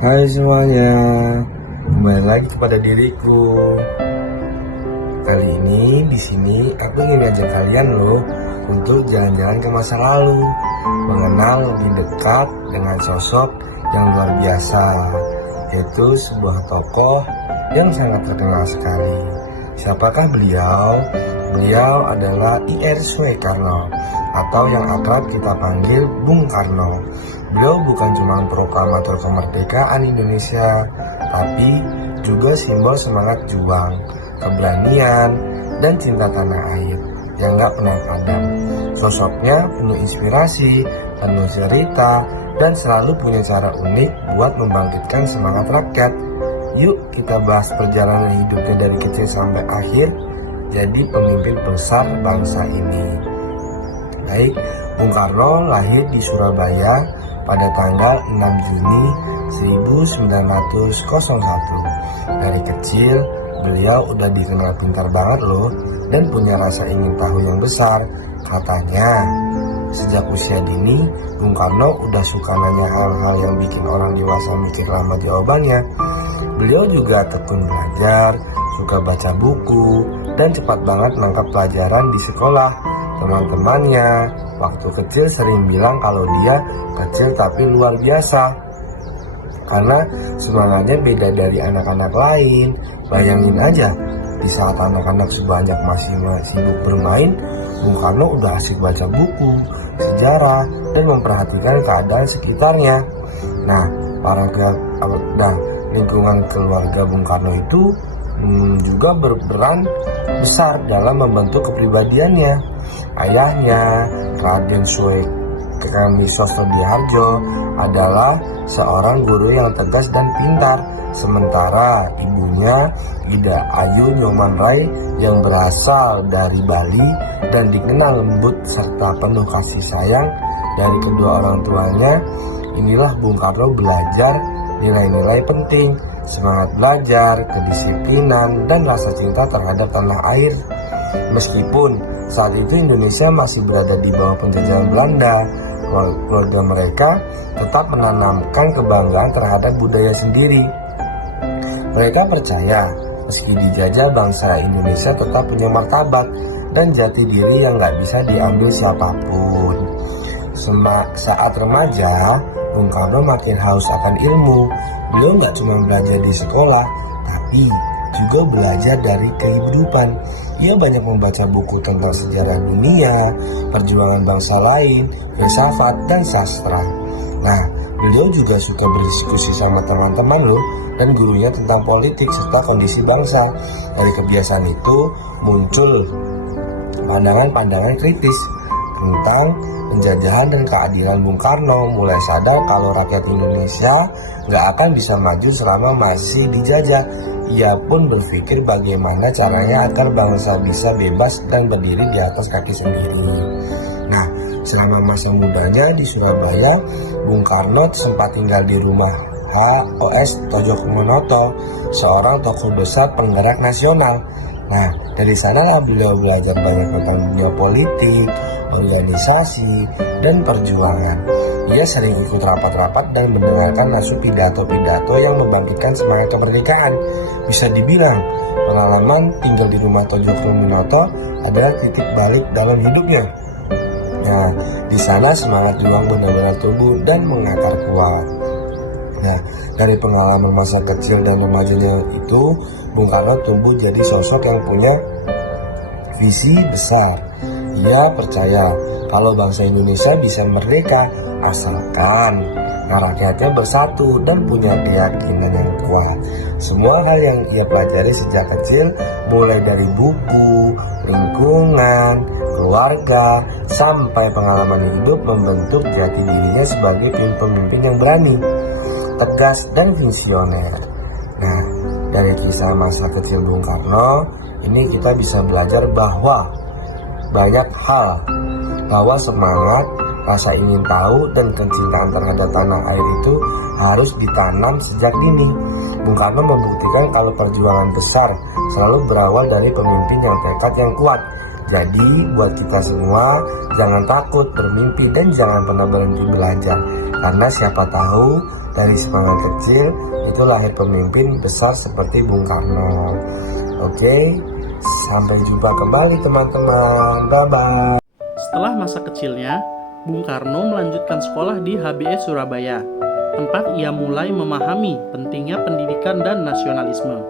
Hai semuanya, kembali lagi kepada diriku. Kali ini di sini aku ingin ngajak kalian loh untuk jalan-jalan ke masa lalu, mengenal lebih dekat dengan sosok yang luar biasa, yaitu sebuah tokoh yang sangat terkenal sekali. Siapakah beliau? Beliau adalah I.R. Soekarno atau yang akrab kita panggil Bung Karno. Beliau bukan cuma proklamator kemerdekaan Indonesia, tapi juga simbol semangat juang, keberanian, dan cinta tanah air yang gak pernah padam. Sosoknya penuh inspirasi, penuh cerita, dan selalu punya cara unik buat membangkitkan semangat rakyat. Yuk kita bahas perjalanan hidupnya dari kecil sampai akhir jadi pemimpin besar bangsa ini. Baik, Bung Karno lahir di Surabaya pada tanggal 6 Juni 1901. Dari kecil, beliau udah dikenal pintar banget loh dan punya rasa ingin tahu yang besar. Katanya, sejak usia dini, Bung Karno udah suka nanya hal-hal yang bikin orang dewasa mikir lama jawabannya. Beliau juga tekun belajar, suka baca buku, dan cepat banget nangkap pelajaran di sekolah. Teman-temannya waktu kecil sering bilang kalau dia kecil tapi luar biasa, karena semangatnya beda dari anak-anak lain. Bayangin aja, di saat anak-anak sebanyak masih sibuk bermain, Bung Karno udah asik baca buku, sejarah, dan memperhatikan keadaan sekitarnya. Nah, lingkungan keluarga Bung Karno itu juga berperan besar dalam membentuk kepribadiannya. Ayahnya, Raden Soekarno Sodiharjo, adalah seorang guru yang tegas dan pintar, sementara ibunya, Ida Ayu Nyoman Rai, yang berasal dari Bali dan dikenal lembut serta penuh kasih sayang dari kedua orang tuanya. Inilah Bung Karno belajar nilai-nilai penting, semangat belajar, kedisiplinan, dan rasa cinta terhadap tanah air. Meskipun saat itu Indonesia masih berada di bawah penjajahan Belanda, keluarga mereka tetap menanamkan kebanggaan terhadap budaya sendiri. Mereka percaya meski dijajah, bangsa Indonesia tetap punya martabat dan jati diri yang gak bisa diambil siapapun. Saat remaja, Bung Karno makin haus akan ilmu. Beliau gak cuma belajar di sekolah, tapi juga belajar dari kehidupan. Ia banyak membaca buku tentang sejarah dunia, perjuangan bangsa lain, filsafat, dan sastra. Nah, beliau juga suka berdiskusi sama teman-teman loh dan gurunya tentang politik serta kondisi bangsa. Dari kebiasaan itu muncul pandangan-pandangan kritis tentang penjajahan dan keadilan. Bung Karno mulai sadar kalau rakyat Indonesia gak akan bisa maju selama masih dijajah. Ia pun berpikir bagaimana caranya agar bangsa bisa bebas dan berdiri di atas kaki sendiri. Nah, selama masa mudanya di Surabaya, Bung Karno sempat tinggal di rumah H.O.S. Tjokroaminoto, seorang tokoh besar penggerak nasional. Nah, dari sanalah beliau belajar banyak tentang dunia politik, organisasi, dan perjuangan. Ia sering ikut rapat-rapat dan mendengarkan nasu pidato-pidato yang membangkitkan semangat kemerdekaan. Bisa dibilang, pengalaman tinggal di rumah Tjokroaminoto adalah titik balik dalam hidupnya. Nah, di sana semangat juang benar-benar tumbuh dan mengakar kuat. Nah, dari pengalaman masa kecil dan remajanya itu, Bung Karno tumbuh jadi sosok yang punya visi besar. Ia percaya kalau bangsa Indonesia bisa merdeka asalkan rakyatnya bersatu dan punya keyakinan yang kuat. Semua hal yang ia pelajari sejak kecil, mulai dari buku, lingkungan, keluarga, sampai pengalaman hidup, membentuk jati dirinya sebagai pemimpin yang berani, tegas, dan visioner. Nah, dari kisah masa kecil Bung Karno ini kita bisa belajar bahwa banyak hal, bahwa semangat, rasa ingin tahu, dan kecintaan terhadap tanah air itu harus ditanam sejak dini. Bung Karno membuktikan kalau perjuangan besar selalu berawal dari pemimpin yang tekad yang kuat. Jadi buat kita semua, jangan takut bermimpi dan jangan pernah berhenti belajar. Karena siapa tahu Dari semangat kecil itu lahir pemimpin besar seperti Bung Karno. Oke, sampai jumpa kembali teman-teman. Bye-bye. Setelah masa kecilnya, Bung Karno melanjutkan sekolah di HBS Surabaya, tempat ia mulai memahami pentingnya pendidikan dan nasionalisme.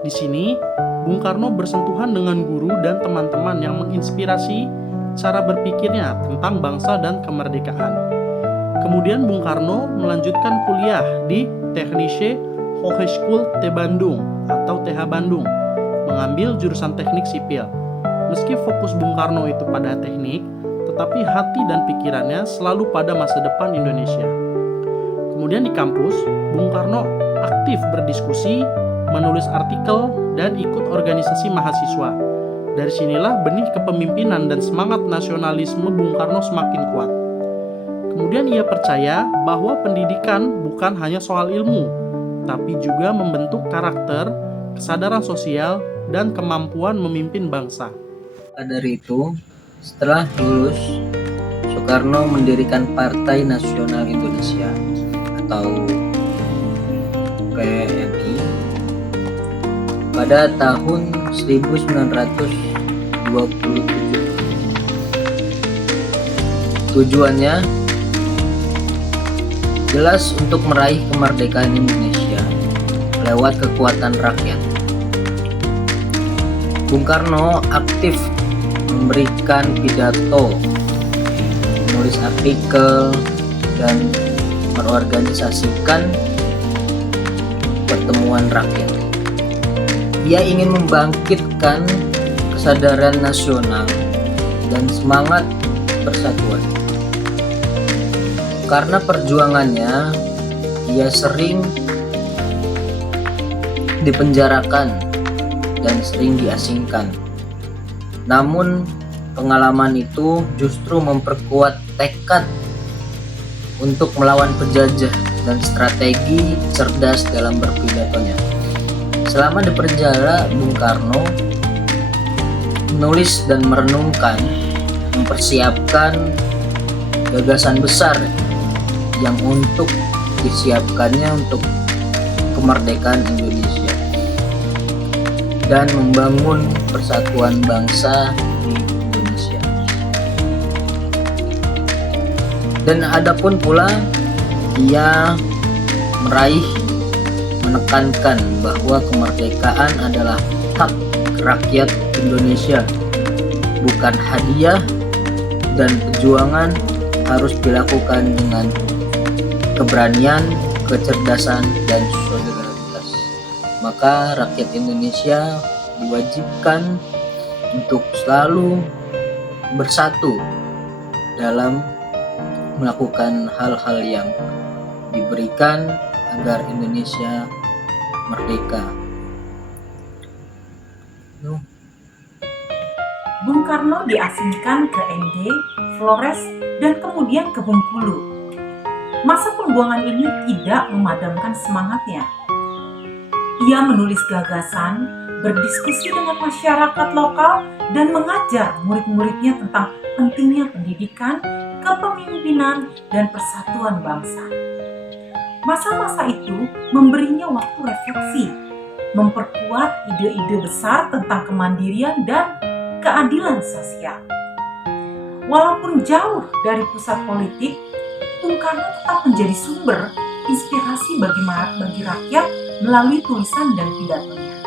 Di sini, Bung Karno bersentuhan dengan guru dan teman-teman yang menginspirasi cara berpikirnya tentang bangsa dan kemerdekaan. Kemudian Bung Karno melanjutkan kuliah di Technische Hogeschool te Bandung atau TH Bandung, mengambil jurusan teknik sipil. Meski fokus Bung Karno itu pada teknik, tetapi hati dan pikirannya selalu pada masa depan Indonesia. Kemudian di kampus, Bung Karno aktif berdiskusi, menulis artikel, dan ikut organisasi mahasiswa. Dari sinilah benih kepemimpinan dan semangat nasionalisme Bung Karno semakin kuat. Kemudian ia percaya bahwa pendidikan bukan hanya soal ilmu, tapi juga membentuk karakter, kesadaran sosial, dan kemampuan memimpin bangsa. Dari itu, setelah lulus, Soekarno mendirikan Partai Nasional Indonesia atau PNI pada tahun 1927. Tujuannya jelas untuk meraih kemerdekaan Indonesia lewat kekuatan rakyat. Bung Karno aktif memberikan pidato, menulis artikel, dan mengorganisasikan pertemuan rakyat. Ia ingin membangkitkan kesadaran nasional dan semangat persatuan. Karena perjuangannya, ia sering dipenjarakan dan sering diasingkan. Namun, pengalaman itu justru memperkuat tekad untuk melawan penjajah dan strategi cerdas dalam berpidatonya. Selama di penjara, Bung Karno menulis dan merenungkan, mempersiapkan gagasan besar yang untuk disiapkannya untuk kemerdekaan Indonesia dan membangun persatuan bangsa di Indonesia. Dan adapun pula ia menekankan bahwa kemerdekaan adalah hak rakyat Indonesia, bukan hadiah, dan perjuangan harus dilakukan dengan keberanian, kecerdasan, dan solidaritas. Maka rakyat Indonesia diwajibkan untuk selalu bersatu dalam melakukan hal-hal yang diberikan agar Indonesia merdeka. Bung Karno diasingkan ke ND, Flores, dan kemudian ke Bengkulu. Masa pembuangan ini tidak memadamkan semangatnya. Ia menulis gagasan, berdiskusi dengan masyarakat lokal, dan mengajar murid-muridnya tentang pentingnya pendidikan, kepemimpinan, dan persatuan bangsa. Masa-masa itu memberinya waktu refleksi, memperkuat ide-ide besar tentang kemandirian dan keadilan sosial. Walaupun jauh dari pusat politik, Bung Karno tetap menjadi sumber inspirasi bagi rakyat melalui tulisan dan pidatonya.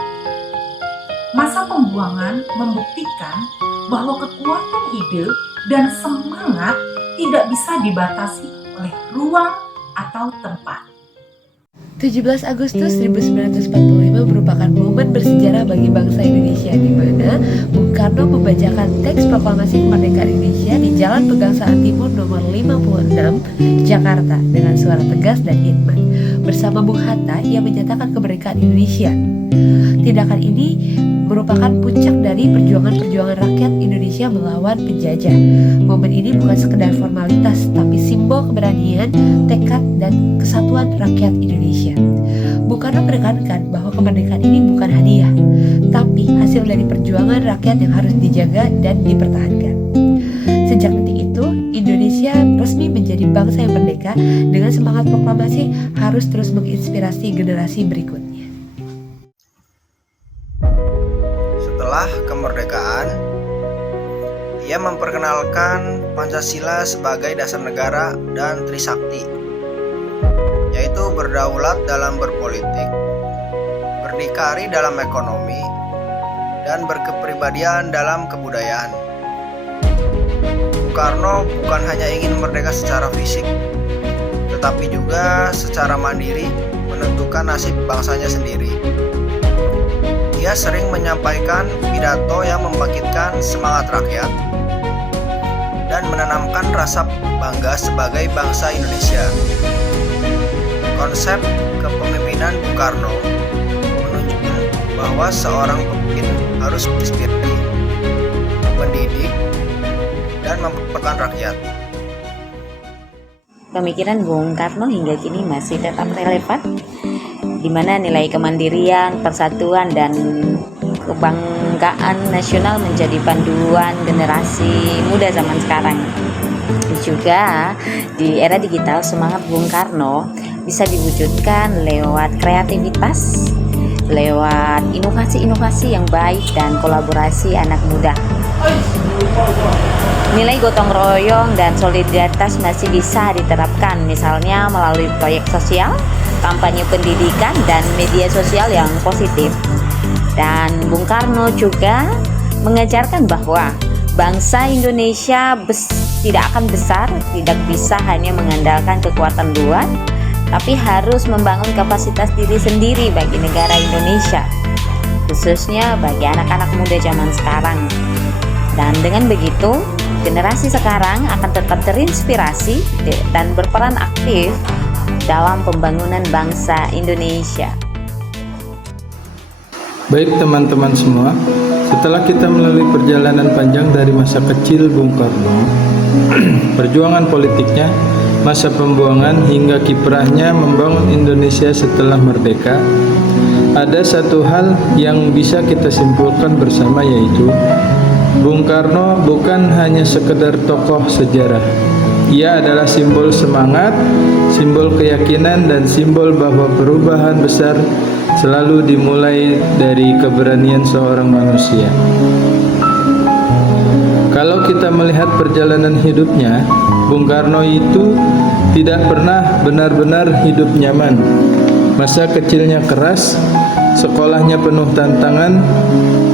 Masa pembuangan membuktikan bahwa kekuatan ide dan semangat tidak bisa dibatasi oleh ruang atau tempat. 17 Agustus 1945 merupakan momen bersejarah bagi bangsa Indonesia di mana Bung Karno membacakan teks proklamasi kemerdekaan Indonesia di Jalan Pegangsaan Timur nomor 56, Jakarta dengan suara tegas dan hikmat. Bersama Bung Hatta, ia menyatakan kemerdekaan Indonesia. Tindakan ini merupakan puncak dari perjuangan-perjuangan rakyat Indonesia melawan penjajah. Momen ini bukan sekedar formalitas, tapi simbol keberanian, tekad, dan kesatuan rakyat Indonesia. Bung Karno menekankan bahwa kemerdekaan ini bukan hadiah, tapi hasil dari perjuangan rakyat yang harus dijaga dan dipertahankan. Sejak detik itu, Indonesia resmi menjadi bangsa yang merdeka dengan semangat proklamasi harus terus menginspirasi generasi berikutnya. Setelah kemerdekaan, ia memperkenalkan Pancasila sebagai dasar negara dan Trisakti, yaitu berdaulat dalam berpolitik, berdikari dalam ekonomi, dan berkepribadian dalam kebudayaan. Bung Karno bukan hanya ingin merdeka secara fisik, tetapi juga secara mandiri menentukan nasib bangsanya sendiri. Ia sering menyampaikan pidato yang membangkitkan semangat rakyat dan menanamkan rasa bangga sebagai bangsa Indonesia. Konsep kepemimpinan Bung Karno menunjukkan bahwa seorang pemimpin harus menginspirasi, mendidik, dan memperjuangkan rakyat. Pemikiran Bung Karno hingga kini masih tetap relevan, di mana nilai kemandirian, persatuan, dan kebanggaan nasional menjadi panduan generasi muda zaman sekarang. Juga di era digital, semangat Bung Karno bisa diwujudkan lewat kreativitas, lewat inovasi-inovasi yang baik dan kolaborasi anak muda. Nilai gotong royong dan solidaritas masih bisa diterapkan, misalnya melalui proyek sosial, kampanye pendidikan, dan media sosial yang positif. Dan Bung Karno juga mengajarkan bahwa bangsa Indonesia tidak akan besar, tidak bisa hanya mengandalkan kekuatan luar, tapi harus membangun kapasitas diri sendiri bagi negara Indonesia, khususnya bagi anak-anak muda zaman sekarang. Dan dengan begitu, generasi sekarang akan tetap terinspirasi dan berperan aktif dalam pembangunan bangsa Indonesia. Baik teman-teman semua, setelah kita melalui perjalanan panjang dari masa kecil Bung Karno, perjuangan politiknya, masa pembuangan hingga kiprahnya membangun Indonesia setelah merdeka, ada satu hal yang bisa kita simpulkan bersama, yaitu Bung Karno bukan hanya sekedar tokoh sejarah. Ia adalah simbol semangat, simbol keyakinan, dan simbol bahwa perubahan besar selalu dimulai dari keberanian seorang manusia. Kalau kita melihat perjalanan hidupnya, Bung Karno itu tidak pernah benar-benar hidup nyaman. Masa kecilnya keras, sekolahnya penuh tantangan,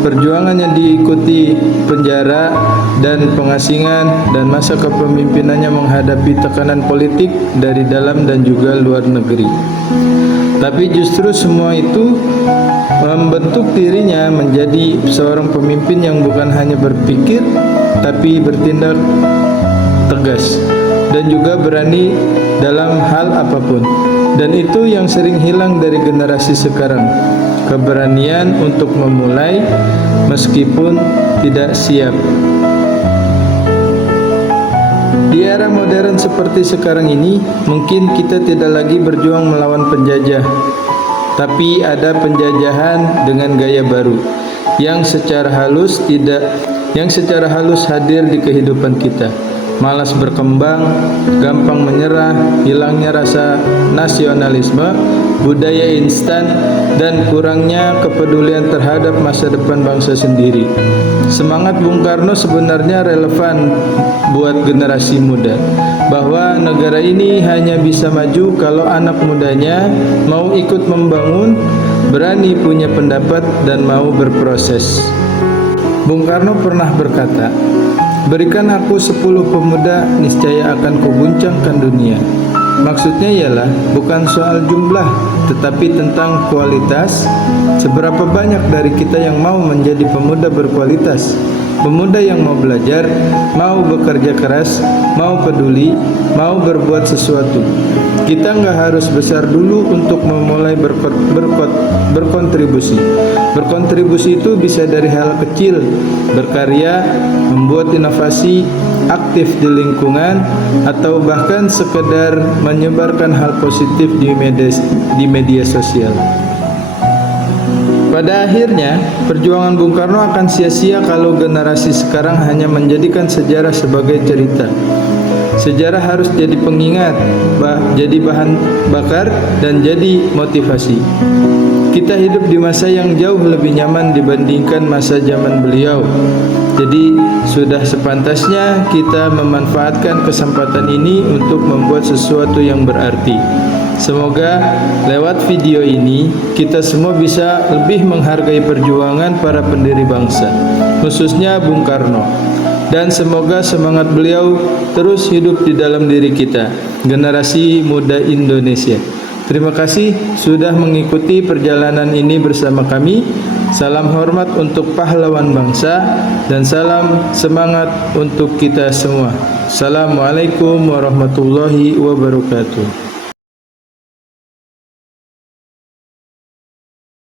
perjuangannya diikuti penjara dan pengasingan, dan masa kepemimpinannya menghadapi tekanan politik dari dalam dan juga luar negeri. Tapi justru semua itu membentuk dirinya menjadi seorang pemimpin yang bukan hanya berpikir, tapi bertindak tegas dan juga berani dalam hal apapun. Dan itu yang sering hilang dari generasi sekarang, keberanian untuk memulai meskipun tidak siap. Di era modern seperti sekarang ini, mungkin kita tidak lagi berjuang melawan penjajah, tapi ada penjajahan dengan gaya baru yang secara halus hadir di kehidupan kita. Malas berkembang, gampang menyerah, hilangnya rasa nasionalisme, budaya instan, dan kurangnya kepedulian terhadap masa depan bangsa sendiri. Semangat Bung Karno sebenarnya relevan buat generasi muda, bahwa negara ini hanya bisa maju kalau anak mudanya mau ikut membangun, berani punya pendapat, dan mau berproses. Bung Karno pernah berkata, "Berikan aku 10 pemuda, niscaya akan kuguncangkan dunia." Maksudnya ialah bukan soal jumlah, tetapi tentang kualitas. Seberapa banyak dari kita yang mau menjadi pemuda berkualitas, pemuda yang mau belajar, mau bekerja keras, mau peduli, mau berbuat sesuatu. Kita nggak harus besar dulu untuk memulai berkontribusi. Berkontribusi itu bisa dari hal kecil, berkarya, membuat inovasi, aktif di lingkungan, atau bahkan sekedar menyebarkan hal positif di media sosial. Pada akhirnya, perjuangan Bung Karno akan sia-sia kalau generasi sekarang hanya menjadikan sejarah sebagai cerita. Sejarah harus jadi pengingat, jadi bahan bakar, dan jadi motivasi. Kita hidup di masa yang jauh lebih nyaman dibandingkan masa zaman beliau. Jadi sudah sepantasnya kita memanfaatkan kesempatan ini untuk membuat sesuatu yang berarti. Semoga lewat video ini kita semua bisa lebih menghargai perjuangan para pendiri bangsa, khususnya Bung Karno. Dan semoga semangat beliau terus hidup di dalam diri kita, generasi muda Indonesia. Terima kasih sudah mengikuti perjalanan ini bersama kami. Salam hormat untuk pahlawan bangsa dan salam semangat untuk kita semua. Assalamualaikum warahmatullahi wabarakatuh.